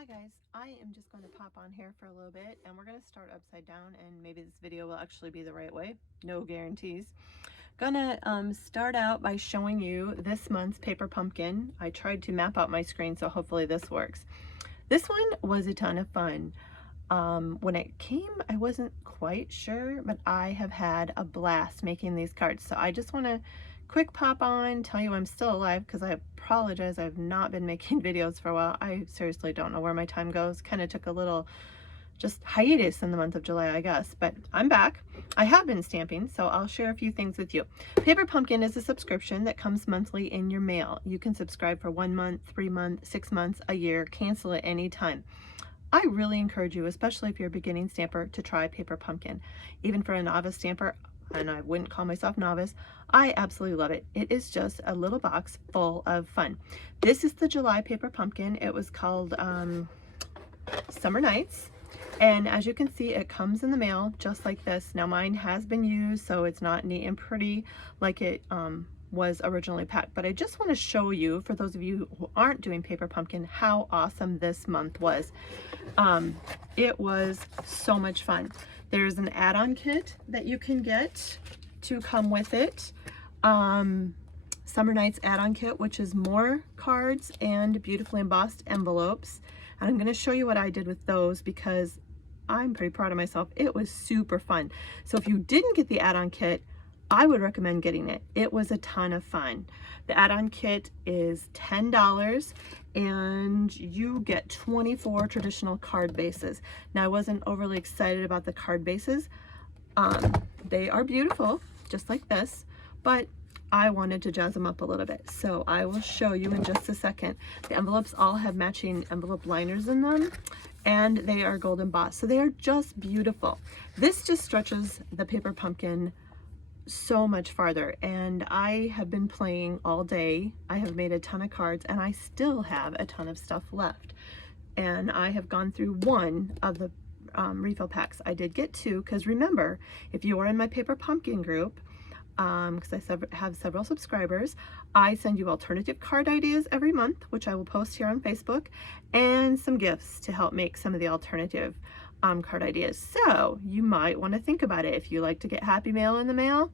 Hi guys, I am just going to pop on here for a little bit and we're going to start upside down, and maybe this video will actually be the right way. No guarantees. Gonna start out by showing you this month's paper pumpkin. I tried to map out my screen, so hopefully this works. This one was a ton of fun. When it came, I wasn't quite sure, but I have had a blast making these cards. So I just want to quick pop on, tell you I'm still alive, because I apologize, I've not been making videos for a while. I seriously don't know where my time goes. Kind of took a little just hiatus in the month of July, I guess, but I'm back. I have been stamping, so I'll share a few things with you. Paper Pumpkin is a subscription that comes monthly in your mail. You can subscribe for 1 month, 3 months, 6 months, a year, cancel at any time. I really encourage you, especially if you're a beginning stamper, to try Paper Pumpkin. Even for a novice stamper, and I wouldn't call myself novice, I absolutely love it. It is just a little box full of fun. This is the July Paper Pumpkin. It was called Summer Nights. And as you can see, it comes in the mail just like this. Now mine has been used, so it's not neat and pretty like it was originally packed, but I just want to show you, for those of you who aren't doing Paper Pumpkin, how awesome this month was. It was so much fun. There's an add-on kit that you can get to come with it. Summer Nights add-on kit, which is more cards and beautifully embossed envelopes. And I'm going to show you what I did with those because I'm pretty proud of myself. It was super fun. So if you didn't get the add-on kit, I would recommend getting it. It was a ton of fun. The add-on kit is $10 and you get 24 traditional card bases. Now I wasn't overly excited about the card bases. They are beautiful, just like this, but I wanted to jazz them up a little bit. So I will show you in just a second. The envelopes all have matching envelope liners in them, and they are gold embossed. So they are just beautiful. This just stretches the Paper Pumpkin so much farther, and I have been playing all day. I have made a ton of cards and I still have a ton of stuff left, and I have gone through one of the refill packs. I did get two, because remember, if you are in my Paper Pumpkin group, because I have several subscribers, I send you alternative card ideas every month, which I will post here on Facebook, and some gifts to help make some of the alternative card ideas. So you might want to think about it. If you like to get Happy Mail in the mail,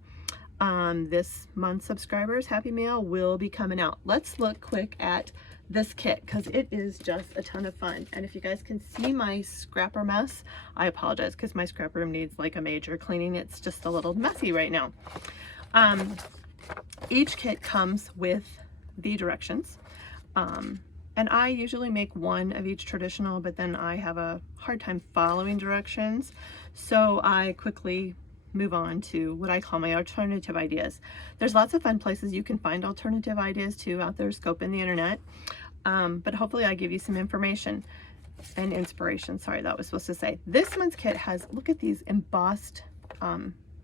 this month's subscribers Happy Mail will be coming out. Let's look quick at this kit because it is just a ton of fun. And if you guys can see my scrapper mess, I apologize because my scrapper room needs like a major cleaning. It's just a little messy right now. Each kit comes with the directions. And I usually make one of each traditional, but then I have a hard time following directions. So I quickly move on to what I call my alternative ideas. There's lots of fun places you can find alternative ideas too out there scoping the internet. But hopefully I give you some information and inspiration. Sorry, that was supposed to say. This month's kit has, look at these embossed,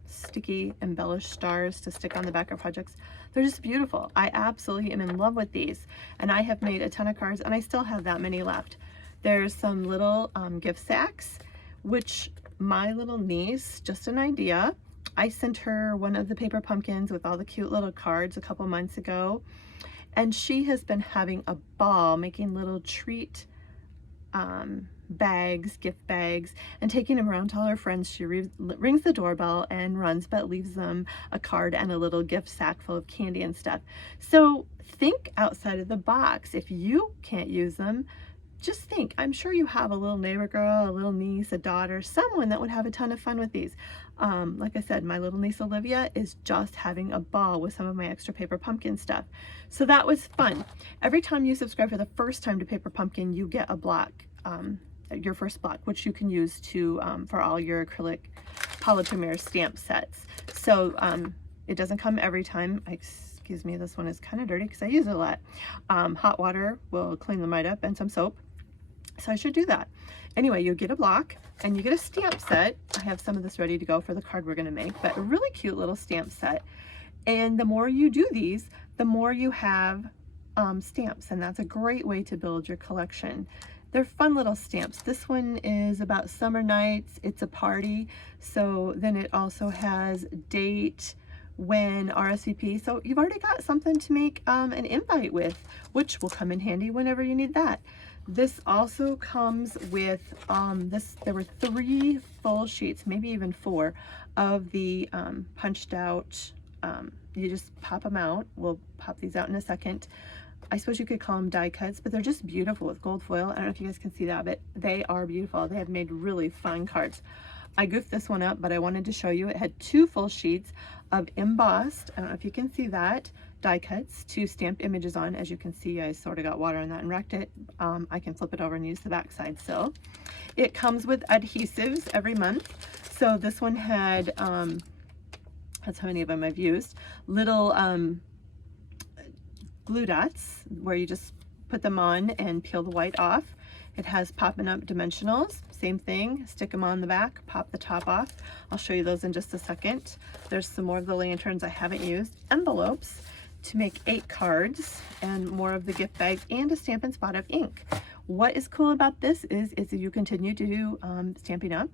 sticky embellished stars to stick on the back of projects. They're just beautiful. I absolutely am in love with these, and I have made a ton of cards and I still have that many left. There's some little gift sacks, which my little niece, just an idea, I sent her one of the Paper Pumpkins with all the cute little cards a couple months ago, and she has been having a ball making little treat bags, gift bags, and taking them around to all her friends. She rings the doorbell and runs, but leaves them a card and a little gift sack full of candy and stuff. So think outside of the box. If you can't use them, just think. I'm sure you have a little neighbor girl, a little niece, a daughter, someone that would have a ton of fun with these. Like I said, my little niece Olivia is just having a ball with some of my extra Paper Pumpkin stuff. So that was fun. Every time you subscribe for the first time to Paper Pumpkin, you get a block, your first block, which you can use to for all your acrylic polymer stamp sets. So it doesn't come every time. Excuse me, this one is kind of dirty because I use it a lot. Hot water will clean them right up, and some soap. So I should do that. Anyway, you get a block and you get a stamp set. I have some of this ready to go for the card we're going to make, but a really cute little stamp set. And the more you do these, the more you have stamps, and that's a great way to build your collection. They're fun little stamps. This one is about summer nights. It's a party. So then it also has date, when, RSVP. So you've already got something to make an invite with, which will come in handy whenever you need that. This also comes with there were 3 full sheets, maybe even 4, of the punched out, you just pop them out. We'll pop these out in a second. I suppose you could call them die cuts, but they're just beautiful with gold foil. I don't know if you guys can see that, but they are beautiful. They have made really fun cards. I goofed this one up, but I wanted to show you. It had 2 full sheets of embossed, I don't know if you can see that, die cuts to stamp images on. As you can see, I sort of got water on that and wrecked it. I can flip it over and use the back side still. It comes with adhesives every month. So this one had, that's how many of them I've used, little glue dots where you just put them on and peel the white off. It has popping up dimensionals, same thing, stick them on the back, pop the top off. I'll show you those in just a second. There's some more of the lanterns I haven't used. Envelopes to make 8 cards, and more of the gift bags, and a stamp and spot of ink. What is cool about this is you continue to do Stampin' Up!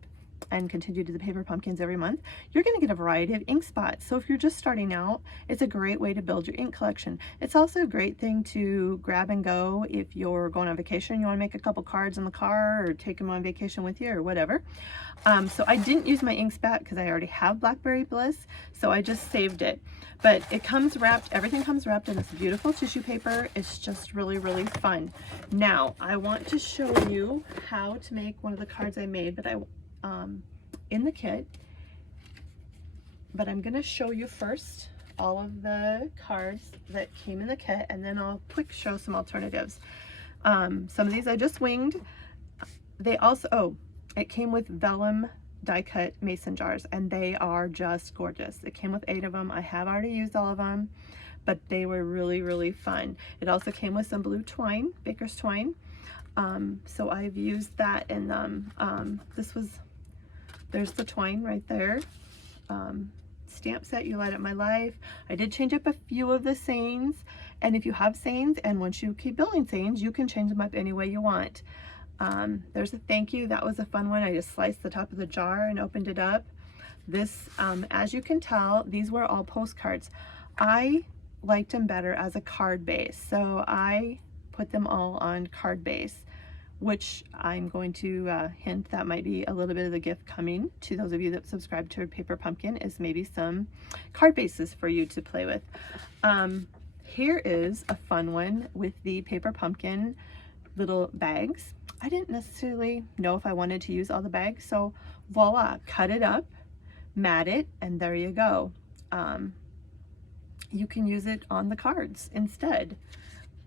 And continue to do the paper pumpkins every month, you're going to get a variety of ink spots. So if you're just starting out, it's a great way to build your ink collection. It's also a great thing to grab and go if you're going on vacation, you want to make a couple cards in the car or take them on vacation with you or whatever. So I didn't use my ink spot because I already have Blackberry Bliss, so I just saved it. But it comes wrapped, everything comes wrapped in this beautiful tissue paper. It's just really, really fun. Now, I want to show you how to make one of the cards I made, but in the kit, but I'm going to show you first all of the cards that came in the kit, and then I'll quick show some alternatives. Some of these I just winged. They also, it came with vellum die cut mason jars, and they are just gorgeous. It came with 8 of them. I have already used all of them, but they were really, really fun. It also came with some blue twine, baker's twine. So I've used that in them. There's the twine right there. Stamp set, You Light Up My Life. I did change up a few of the sayings, and if you have sayings, and once you keep building sayings, you can change them up any way you want. There's a thank you. That was a fun one. I just sliced the top of the jar and opened it up. This, as you can tell, these were all postcards. I liked them better as a card base, so I put them all on card base, which I'm going to hint that might be a little bit of the gift coming to those of you that subscribe to Paper Pumpkin, is maybe some card bases for you to play with. Here is a fun one with the Paper Pumpkin little bags. I didn't necessarily know if I wanted to use all the bags, so voila, cut it up, mat it, and there you go. You can use it on the cards instead.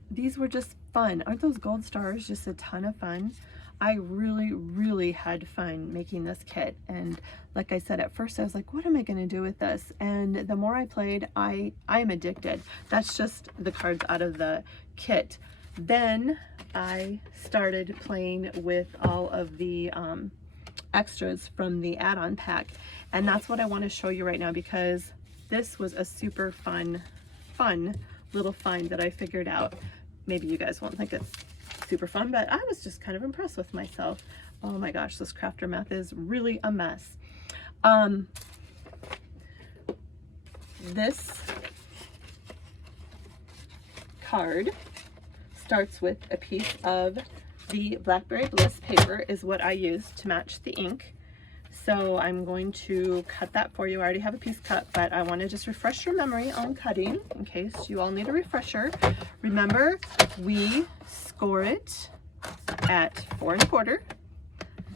These were just fun. Aren't those gold stars just a ton of fun? I really, really had fun making this kit. And like I said, at first I was like, what am I going to do with this? And the more I played, I'm addicted. That's just the cards out of the kit. Then I started playing with all of the extras from the add-on pack. And that's what I want to show you right now, because this was a super fun little find that I figured out. Maybe you guys won't think it's super fun, but I was just kind of impressed with myself. Oh my gosh, this crafter math is really a mess. This card starts with a piece of the Blackberry Bliss paper, is what I used to match the ink. So I'm going to cut that for you. I already have a piece cut, but I want to just refresh your memory on cutting in case you all need a refresher. Remember, we score it at 4 1/4.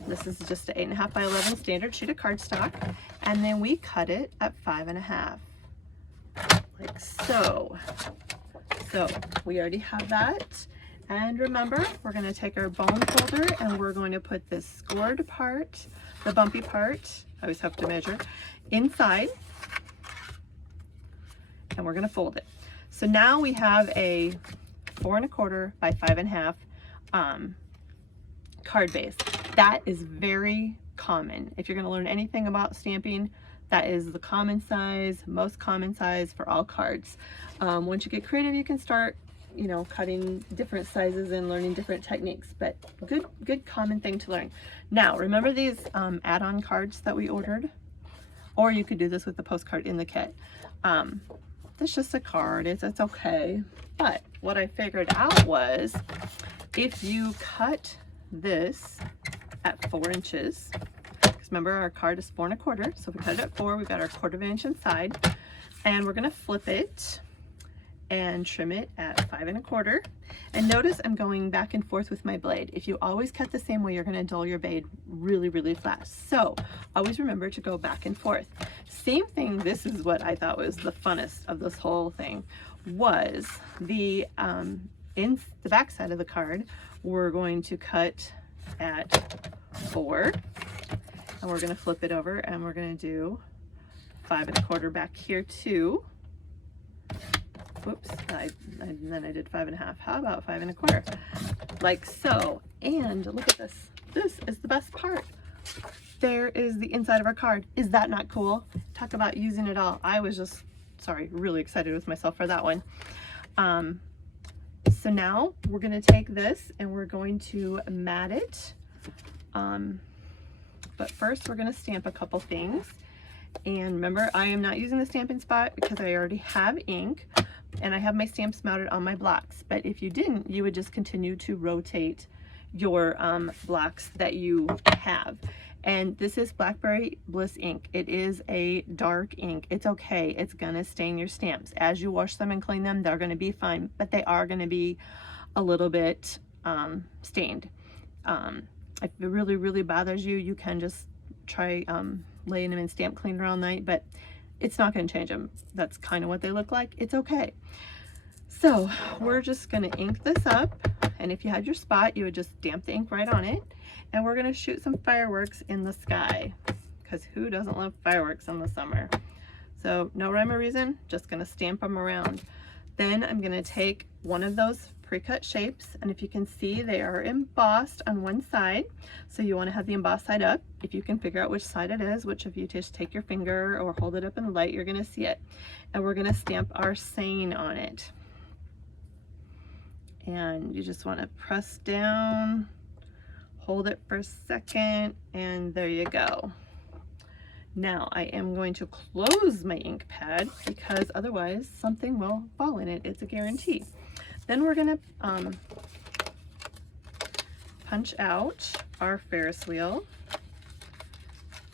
This is just an 8.5 by 11 standard sheet of cardstock, and then we cut it at 5 1/2, like so. So we already have that. And remember, we're going to take our bone folder and we're going to put this scored part, the bumpy part, I always have to measure, inside, and we're going to fold it. So now we have a 4 1/4 by 5 1/2 card base. That is very common. If you're going to learn anything about stamping, that is the common size, most common size for all cards. Once you get creative, you can start, you know, cutting different sizes and learning different techniques, but good common thing to learn. Now, remember these add-on cards that we ordered? Or you could do this with the postcard in the kit. that's just a card. It's okay. But what I figured out was if you cut this at 4 inches, because remember our card is 4 1/4, so if we cut it at 4, we've got our 1/4 inch inside, and we're gonna flip it and trim it at 5 1/4. And notice I'm going back and forth with my blade. If you always cut the same way, you're gonna dull your blade really, really fast. So always remember to go back and forth. Same thing, this is what I thought was the funnest of this whole thing, was the in the back side of the card, we're going to cut at 4, and we're gonna flip it over, and we're gonna do 5 1/4 back here too. Whoops, and then I did 5 1/2. How about 5 1/4? Like so. And look at this. This is the best part. There is the inside of our card. Is that not cool? Talk about using it all. I was just, sorry, really excited with myself for that one. So now we're going to take this and we're going to mat it. But first we're going to stamp a couple things. And remember, I am not using the Stampin' Spot because I already have ink and I have my stamps mounted on my blocks. But if you didn't, you would just continue to rotate your blocks that you have. And this is Blackberry Bliss ink. It is a dark ink. It's okay. It's gonna stain your stamps. As you wash them and clean them, they're gonna be fine, but they are gonna be a little bit stained. If it really, really bothers you, you can just try laying them in stamp cleaner all night, but it's not gonna change them. That's kind of what they look like. It's okay. So we're just gonna ink this up, and if you had your spot, you would just damp the ink right on it. And we're gonna shoot some fireworks in the sky, because who doesn't love fireworks in the summer? So no rhyme or reason, just gonna stamp them around. Then I'm gonna take one of those pre-cut shapes, and if you can see, they are embossed on one side. So you wanna have the embossed side up. If you can figure out which side it is, which if you just take your finger or hold it up in the light, you're gonna see it. And we're gonna stamp our saying on it. And you just wanna press down, hold it for a second, and there you go. Now I am going to close my ink pad because otherwise something will fall in it. It's a guarantee. Then we're gonna punch out our Ferris wheel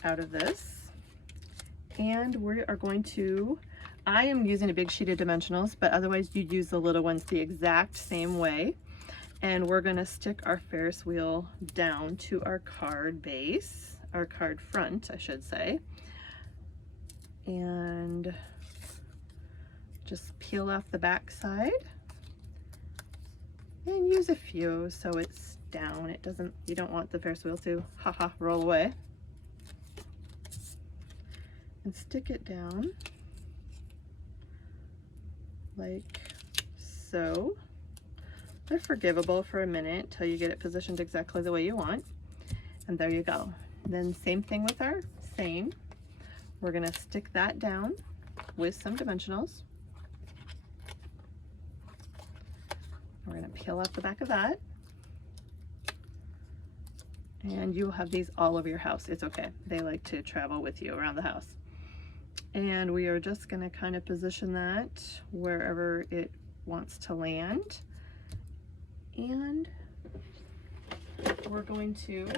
out of this. And we are going to, I am using a big sheet of dimensionals, but otherwise you'd use the little ones the exact same way. And we're gonna stick our Ferris wheel down to our card base, our card front, I should say. And just peel off the back side and use a few so it's down. It doesn't, you don't want the Ferris wheel to roll away. And stick it down like so. They're forgivable for a minute till you get it positioned exactly the way you want. And there you go. Then same thing with our saying. We're gonna stick that down with some dimensionals. We're gonna peel off the back of that. And you will have these all over your house. It's okay. They like to travel with you around the house. And we are just gonna kind of position that wherever it wants to land. And we're going to,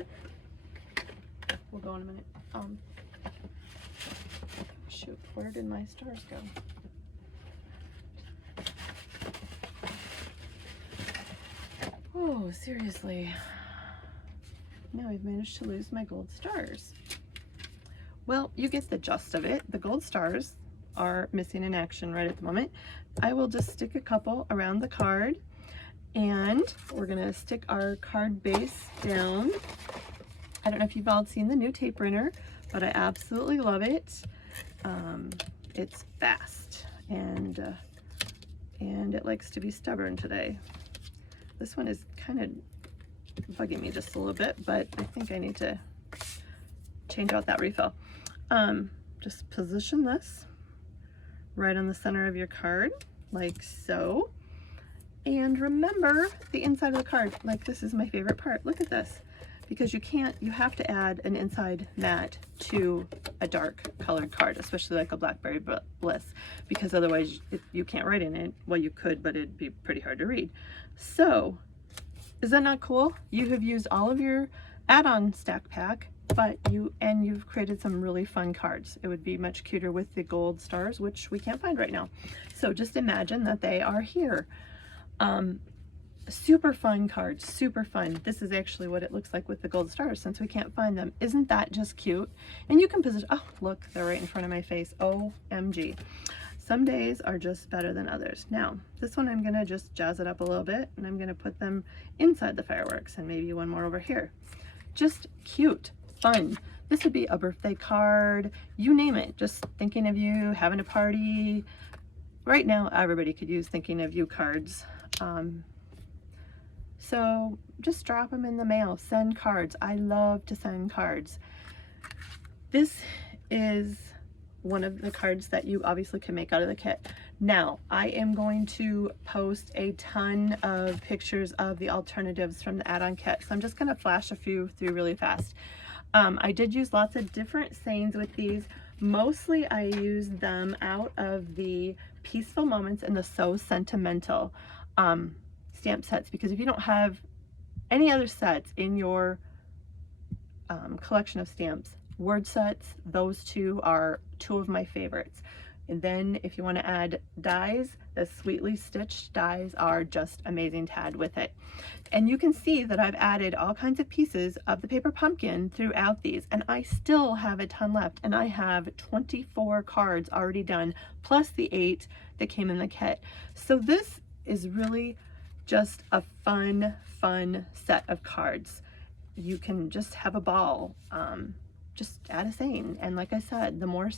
we'll go in a minute. Shoot, where did my stars go? Oh, seriously. Now I've managed to lose my gold stars. Well, you get the gist of it. The gold stars are missing in action right at the moment. I will just stick a couple around the card. And we're gonna stick our card base down. I don't know if you've all seen the new tape printer, but I absolutely love it. It's fast and it likes to be stubborn today. This one is kind of bugging me just a little bit, but I think I need to change out that refill. Just position this right on the center of your card, like so. And remember the inside of the card. Like, this is my favorite part. Look at this. because you have to add an inside mat to a dark colored card, especially like a Blackberry Bliss, because otherwise you can't write in it. Well, you could, but it'd be pretty hard to read. So is that not cool? You have used all of your add-on stack pack, but you've created some really fun cards. It would be much cuter with the gold stars, which we can't find right now. So just imagine that they are here. Super fun cards, super fun. This is actually what it looks like with the gold stars since we can't find them. Isn't that just cute? And you can position, oh look, they're right in front of my face. OMG. Some days are just better than others. Now, this one I'm gonna just jazz it up a little bit, and I'm gonna put them inside the fireworks, and maybe one more over here. Just cute, fun. This would be a birthday card, you name it. Just thinking of you, having a party. Right now, everybody could use thinking of you cards. So just drop them in the mail, send cards. I love to send cards. This is one of the cards that you obviously can make out of the kit. Now, I am going to post a ton of pictures of the alternatives from the add-on kit. So I'm just gonna flash a few through really fast. I did use lots of different sayings with these. Mostly I used them out of the Peaceful Moments and the So Sentimental stamp sets, because if you don't have any other sets in your collection of stamps, word sets, those two are two of my favorites. And then if you want to add dies, the Sweetly Stitched dies are just amazing to add with it. And you can see that I've added all kinds of pieces of the paper pumpkin throughout these, and I still have a ton left, and I have 24 cards already done, plus the 8 that came in the kit. So this is really just a fun set of cards. You can just have a ball. Just add a saying, and like I said, the more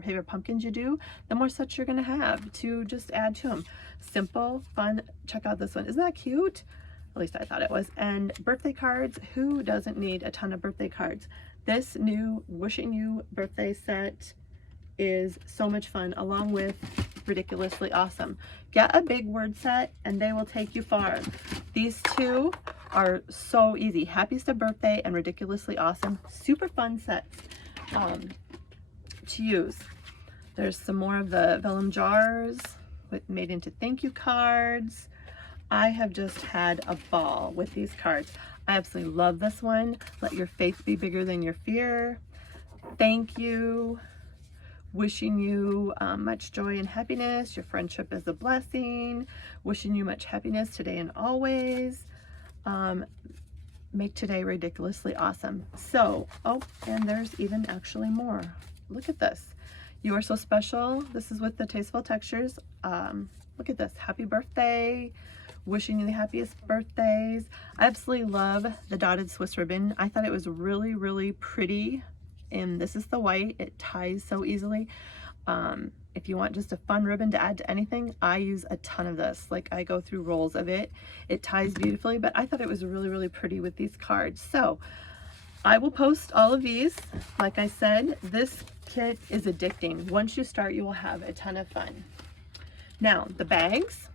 paper pumpkins you do, the more sets you're gonna have to just add to them. Simple, fun. Check out this one. Isn't that cute? At least I thought it was. And birthday cards, who doesn't need a ton of birthday cards? This new Wishing You birthday set is so much fun, along with Ridiculously Awesome. Get a big word set and they will take you far. These two are so easy. Happiest of Birthday and Ridiculously Awesome. Super fun sets to use. There's some more of the vellum jars made into thank you cards. I have just had a ball with these cards. I absolutely love this one. Let your faith be bigger than your fear. Thank you. Wishing you much joy and happiness. Your friendship is a blessing. Wishing you much happiness today and always. Make today ridiculously awesome. So, oh, and there's even actually more. Look at this. You are so special. This is with the Tasteful Textures. Look at this. Happy birthday. Wishing you the happiest birthdays. I absolutely love the dotted Swiss ribbon. I thought it was really pretty. And this is the white. It ties so easily. If you want just a fun ribbon to add to anything, I use a ton of this. Like, I go through rolls of it. It ties beautifully, but I thought it was really pretty with these cards. So I will post all of these. Like I said, this kit is addicting. Once you start, you will have a ton of fun. Now, the bags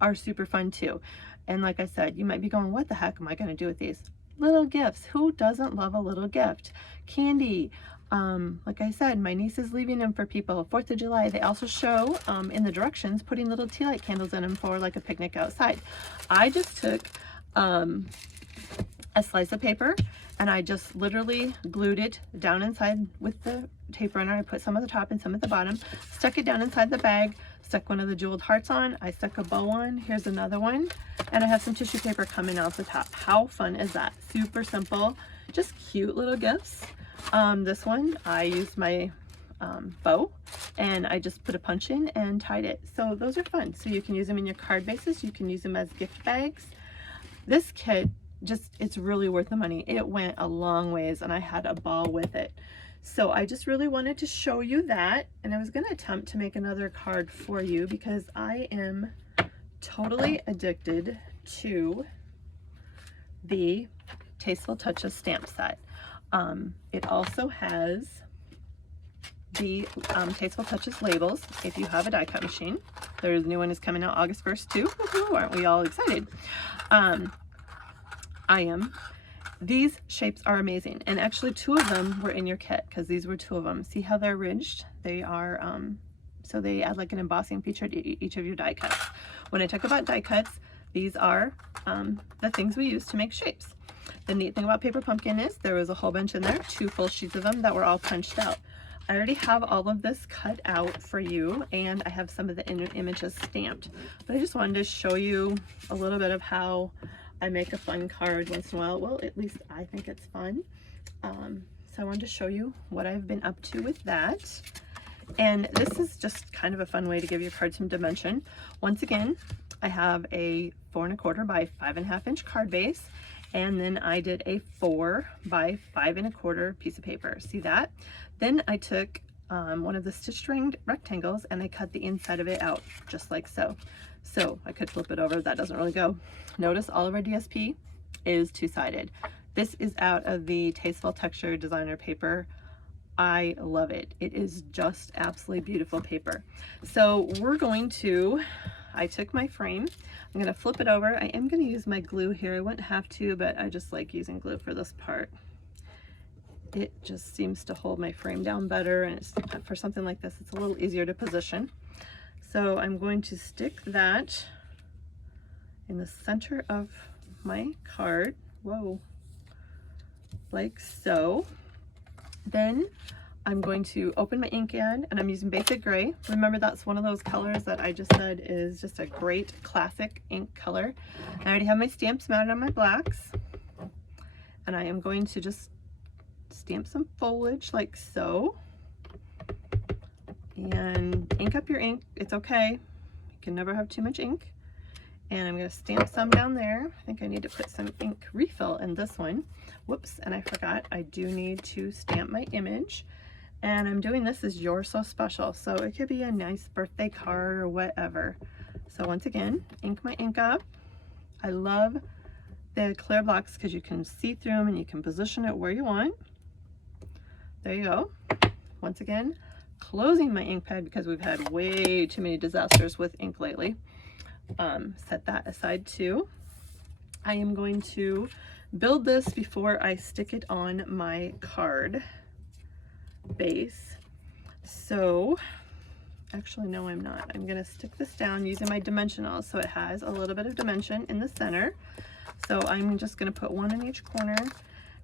are super fun too. And like I said, you might be going, what the heck am I going to do with these? Little gifts. Who doesn't love a little gift? Candy. Like I said, my niece is leaving them for people. 4th of July, they also show in the directions putting little tea light candles in them for like a picnic outside. I just took a slice of paper and I just literally glued it down inside with the tape runner. I put some at the top and some at the bottom, stuck it down inside the bag, stuck one of the jeweled hearts on, I stuck a bow on, here's another one, and I have some tissue paper coming out the top. How fun is that? Super simple, just cute little gifts. This one, I used my bow and I just put a punch in and tied it. So those are fun. So you can use them in your card bases, you can use them as gift bags. This kit, it's really worth the money. It went a long ways and I had a ball with it. So I just really wanted to show you that, and I was going to attempt to make another card for you because I am totally addicted to the Tasteful Touches stamp set. It also has the Tasteful Touches labels if you have a die cut machine. There's a new one is coming out August 1st too. Woohoo, aren't we all excited? I am. These shapes are amazing, and actually 2 of them were in your kit because these were 2 of them. See how they're ridged? They are, so they add like an embossing feature to each of your die cuts. When I talk about die cuts, these are the things we use to make shapes. The neat thing about Paper Pumpkin is there was a whole bunch in there, 2 full sheets of them that were all punched out. I already have all of this cut out for you, and I have some of the images stamped. But I just wanted to show you a little bit of how I make a fun card once in a while. Well, at least I think it's fun. So I wanted to show you what I've been up to with that. And this is just kind of a fun way to give your card some dimension. Once again, I have a 4 1/4 by 5 1/2 inch card base. And then I did a 4 by 5 1/4 piece of paper. See that? Then I took one of the stitched ringed rectangles and I cut the inside of it out just like so. So I could flip it over, that doesn't really go. Notice all of our DSP is 2-sided. This is out of the Tasteful Texture Designer paper. I love it. It is just absolutely beautiful paper. So we're going to, I took my frame, I'm going to flip it over. I am going to use my glue here. I wouldn't have to, but I just like using glue for this part. It just seems to hold my frame down better, and it's, for something like this, it's a little easier to position. So I'm going to stick that in the center of my card. Whoa, like so. Then I'm going to open my ink ad, and I'm using Basic Gray. Remember, that's one of those colors that I just said is just a great classic ink color. I already have my stamps mounted on my blacks, and I am going to just stamp some foliage like so. And ink up your ink, it's okay. You can never have too much ink. And I'm going to stamp some down there. I think I need to put some ink refill in this one. Whoops, and I forgot, I do need to stamp my image. And I'm doing this as You're So Special, so it could be a nice birthday card or whatever. So once again, ink my ink up. I love the clear blocks because you can see through them and you can position it where you want. There you go. Once again, closing my ink pad because we've had way too many disasters with ink lately. Set that aside too. I am going to build this before I stick it on my card base. So actually, no, I'm not. I'm going to stick this down using my dimensionals so it has a little bit of dimension in the center. So I'm just going to put 1 in each corner,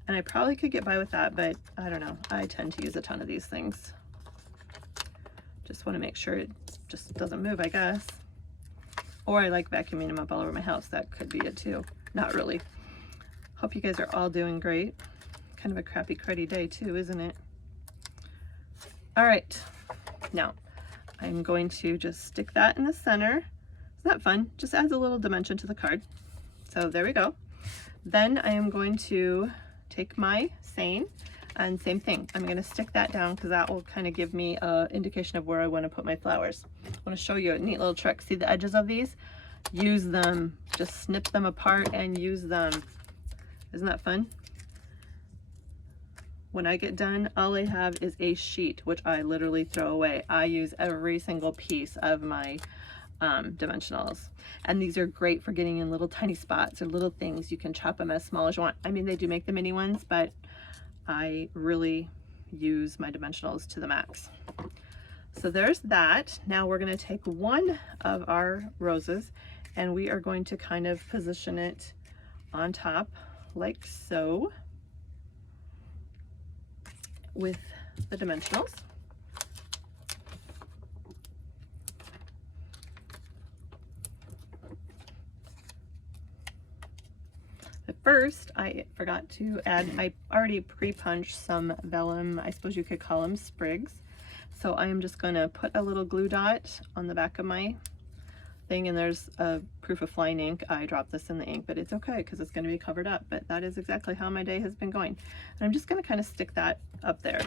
and I probably could get by with that, but I don't know. I tend to use a ton of these things. Just want to make sure it just doesn't move, I guess. Or I like vacuuming them up all over my house. That could be it too. Not really. Hope you guys are all doing great. Kind of a crappy, cruddy day too, isn't it? All right. Now, I'm going to just stick that in the center. Isn't that fun? Just adds a little dimension to the card. So there we go. Then I am going to take my seine, and same thing. I'm going to stick that down because that will kind of give me an indication of where I want to put my flowers. I want to show you a neat little trick. See the edges of these? Use them. Just snip them apart and use them. Isn't that fun? When I get done, all I have is a sheet, which I literally throw away. I use every single piece of my dimensionals. And these are great for getting in little tiny spots or little things. You can chop them as small as you want. I mean, they do make the mini ones, but I really use my dimensionals to the max. So there's that. Now we're going to take one of our roses and we are going to kind of position it on top like so with the dimensionals. But first, I forgot to add, I already pre-punched some vellum, I suppose you could call them sprigs. So I am just going to put a little glue dot on the back of my thing, and there's a proof of flying ink. I dropped this in the ink, but it's okay because it's going to be covered up. But that is exactly how my day has been going. And I'm just going to kind of stick that up there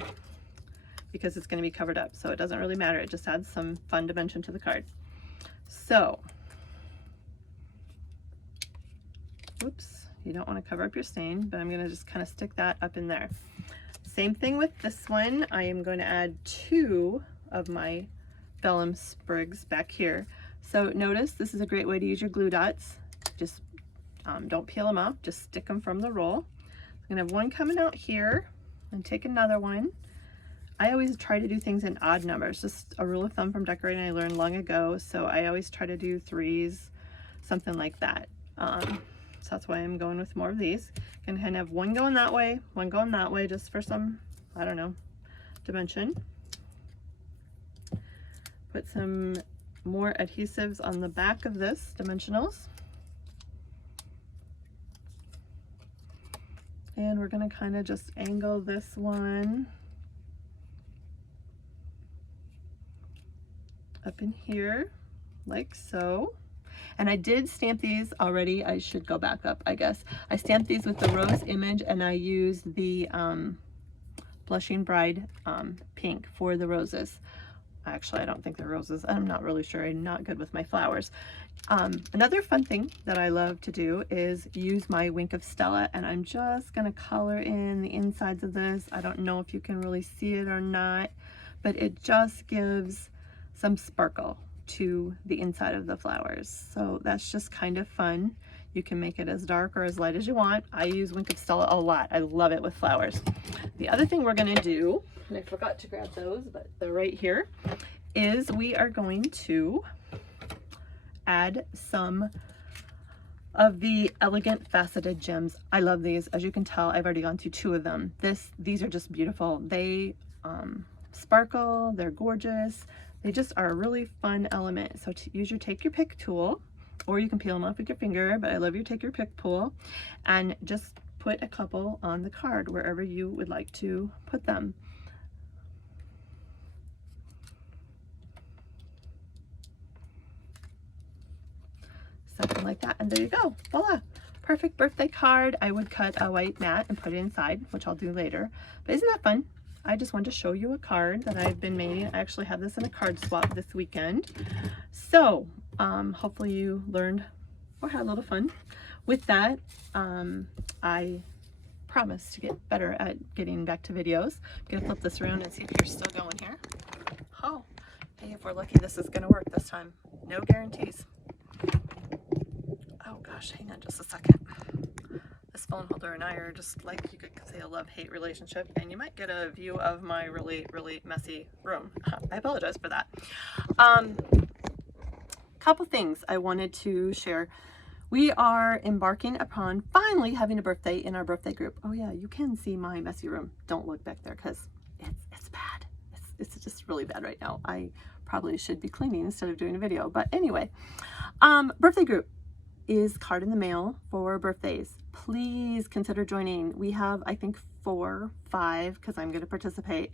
because it's going to be covered up. So it doesn't really matter. It just adds some fun dimension to the card. So, oops. You don't want to cover up your stain, but I'm going to just kind of stick that up in there. Same thing with this one. I am going to add 2 of my vellum sprigs back here. So notice this is a great way to use your glue dots. Just don't peel them off, just stick them from the roll. I'm gonna have one coming out here and take another one. I always try to do things in odd numbers, just a rule of thumb from decorating I learned long ago. So I always try to do threes, something like that. So that's why I'm going with more of these. Gonna kind of have one going that way, one going that way, just for some, I don't know, dimension. Put some more adhesives on the back of this, dimensionals. And we're gonna kind of just angle this one up in here, like so. And I did stamp these already. I should go back up, I guess. I stamped these with the rose image, and I used the Blushing Bride pink for the roses. Actually, I don't think they're roses. I'm not really sure. I'm not good with my flowers. Another fun thing that I love to do is use my Wink of Stella, and I'm just gonna color in the insides of this. I don't know if you can really see it or not, but it just gives some sparkle to the inside of the flowers. So that's just kind of fun. You can make it as dark or as light as you want. I use Wink of Stella a lot. I love it with flowers. The other thing we're gonna do, and I forgot to grab those, but they're right here, is we are going to add some of the Elegant Faceted gems. I love these. As you can tell, I've already gone through 2 of them. These are just beautiful. They sparkle, they're gorgeous. They just are a really fun element. So to use your take your pick tool, or you can peel them off with your finger, but I love your take your pick tool, and just put a couple on the card wherever you would like to put them. Something like that, and there you go, voila, perfect birthday card. I would cut a white mat and put it inside, which I'll do later, but isn't that fun? I just wanted to show you a card that I've been making. I actually have this in a card swap this weekend. So hopefully you learned or had a little fun. With that, I promise to get better at getting back to videos. I'm gonna flip this around and see if you're still going here. Oh, hey, if we're lucky this is gonna work this time. No guarantees. Oh gosh, hang on just a second. This phone holder and I are just like, you could say, a love-hate relationship, and you might get a view of my really, really messy room. I apologize for that. Couple things I wanted to share. We are embarking upon finally having a birthday in our birthday group. Oh yeah, you can see my messy room. Don't look back there because it's bad. It's just really bad right now. I probably should be cleaning instead of doing a video. But anyway, birthday group is card in the mail for birthdays. Please consider joining. We have, I think, 4, 5, because I'm going to participate.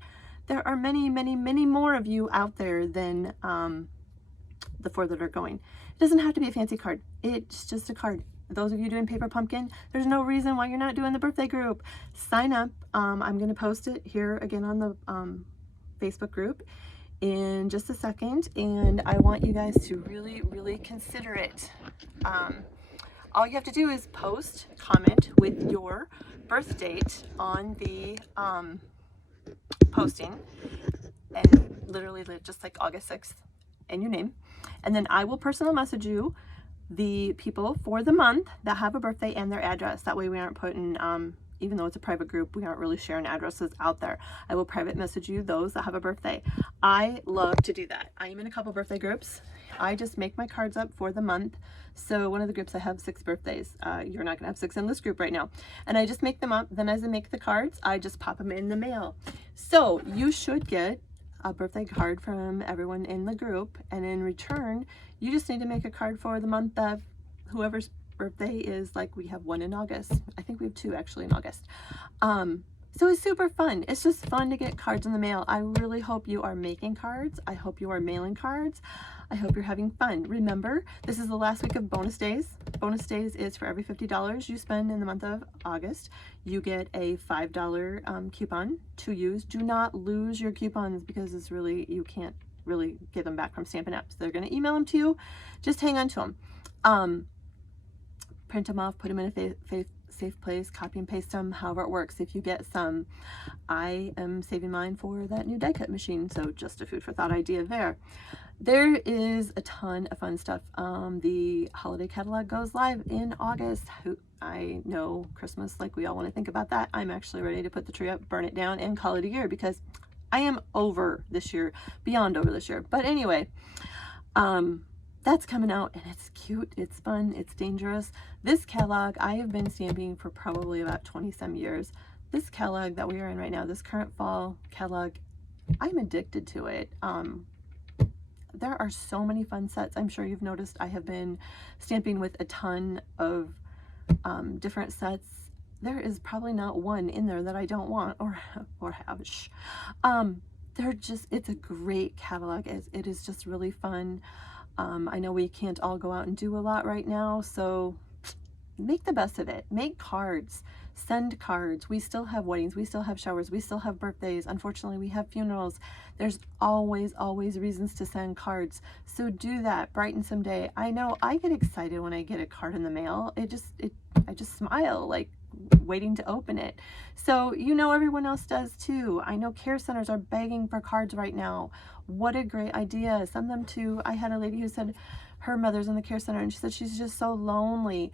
There are many, many, many more of you out there than the 4 that are going. It doesn't have to be a fancy card. It's just a card. Those of you doing Paper Pumpkin, there's no reason why you're not doing the birthday group. Sign up. I'm going to post it here again on the Facebook group in just a second, and I want you guys to really, really consider it. All you have to do is post, comment with your birth date on the posting, and literally just like August 6th and your name, and then I will personal message you the people for the month that have a birthday and their address. That way we aren't putting, even though it's a private group, we aren't really sharing addresses out there. I will private message you those that have a birthday. I love to do that. I am in a couple birthday groups. I just make my cards up for the month. So one of the groups, I have 6 birthdays. You're not gonna have 6 in this group right now. And I just make them up. Then as I make the cards, I just pop them in the mail. So you should get a birthday card from everyone in the group. And in return, you just need to make a card for the month of whoever's birthday is. Like we have 1 in August. I think we have 2 actually in August. So it's super fun. It's just fun to get cards in the mail. I really hope you are making cards. I hope you are mailing cards. I hope you're having fun. Remember, this is the last week of bonus days. Bonus days is for every $50 you spend in the month of August, you get a $5 coupon to use. Do not lose your coupons because it's really, you can't really get them back from Stampin' Up. So they're going to email them to you. Just hang on to them. Print them off, put them in a safe place, copy and paste them, however it works. If you get some, I am saving mine for that new die cut machine. So just a food for thought idea there. there is a ton of fun stuff. The holiday catalog goes live in August. I know Christmas, like we all want to think about that. I'm actually ready to put the tree up, burn it down, and call it a year because I am over this year, beyond over this year. But anyway, that's coming out, and it's cute, it's fun, it's dangerous. This catalog I have been stamping for probably about 20 some years. This catalog that we are in right now, this current fall catalog, I'm addicted to it. There are so many fun sets. I'm sure you've noticed I have been stamping with a ton of different sets. There is probably not one in there that I don't want or have. They're just, it's a great catalog. It is just really fun. I know we can't all go out and do a lot right now, so make the best of it. Make cards, send cards. We still have weddings, we still have showers, we still have birthdays. Unfortunately, we have funerals. There's always reasons to send cards. So do that, brighten some day. I know I get excited when I get a card in the mail. I just smile, like waiting to open it. So you know everyone else does too. I know care centers are begging for cards right now. What a great idea. Send them to, I had a lady who said her mother's in the care center and she said she's just so lonely.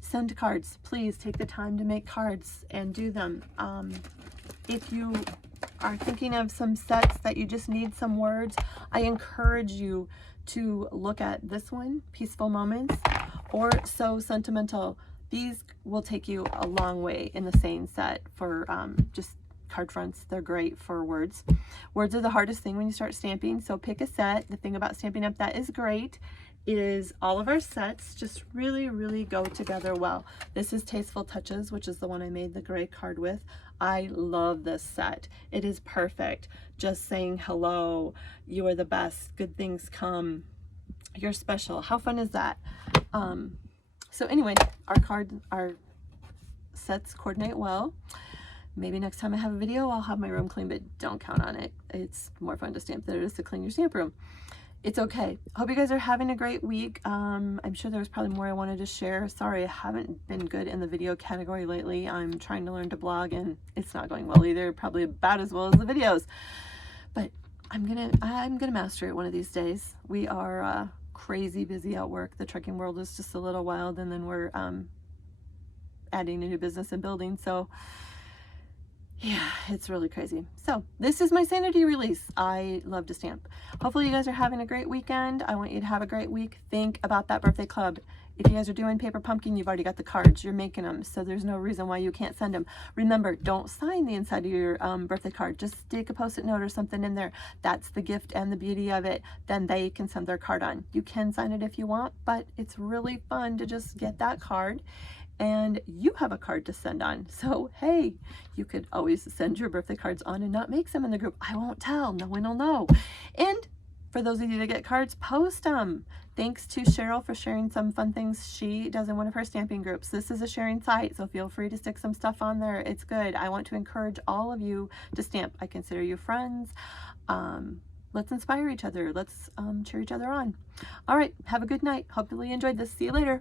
Send cards. Please take the time to make cards and do them. If you are thinking of some sets that you just need some words, I encourage you to look at this one, Peaceful Moments, or So Sentimental. These will take you a long way in the same set for just card fronts. They're great for words. Words are the hardest thing when you start stamping, so pick a set. The thing about Stampin' Up! That is great is all of our sets just really go together well. This is Tasteful Touches, which is the one I made the gray card with. I love this set. It is perfect. Just saying hello, you are the best, good things come, you're special. How fun is that? So anyway, our sets coordinate well. Maybe next time I have a video, I'll have my room clean, but don't count on it. It's more fun to stamp than it is to clean your stamp room. It's okay. Hope you guys are having a great week. I'm sure there was probably more I wanted to share. Sorry, I haven't been good in the video category lately. I'm trying to learn to blog and it's not going well either. Probably about as well as the videos. But I'm gonna master it one of these days. We are crazy busy at work. The trucking world is just a little wild, and then we're adding a new business and building. So yeah, it's really crazy. So this is my sanity release. I love to stamp. Hopefully you guys are having a great weekend. I want you to have a great week. Think about that birthday club. If you guys are doing paper pumpkin, you've already got the cards. You're making them, so there's no reason why you can't send them. Remember, don't sign the inside of your birthday card. Just stick a Post-it note or something in there. That's the gift and the beauty of it. Then they can send their card on. You can sign it if you want, but it's really fun to just get that card and you have a card to send on. So hey, you could always send your birthday cards on and not make some in the group. I won't tell, no one will know. And for those of you that get cards, post them. Thanks to Cheryl for sharing some fun things she does in one of her stamping groups. This is a sharing site, so feel free to stick some stuff on there. It's good. I want to encourage all of you to stamp. I consider you friends. Let's inspire each other. Let's cheer each other on. All right, have a good night. Hopefully you enjoyed this. See you later.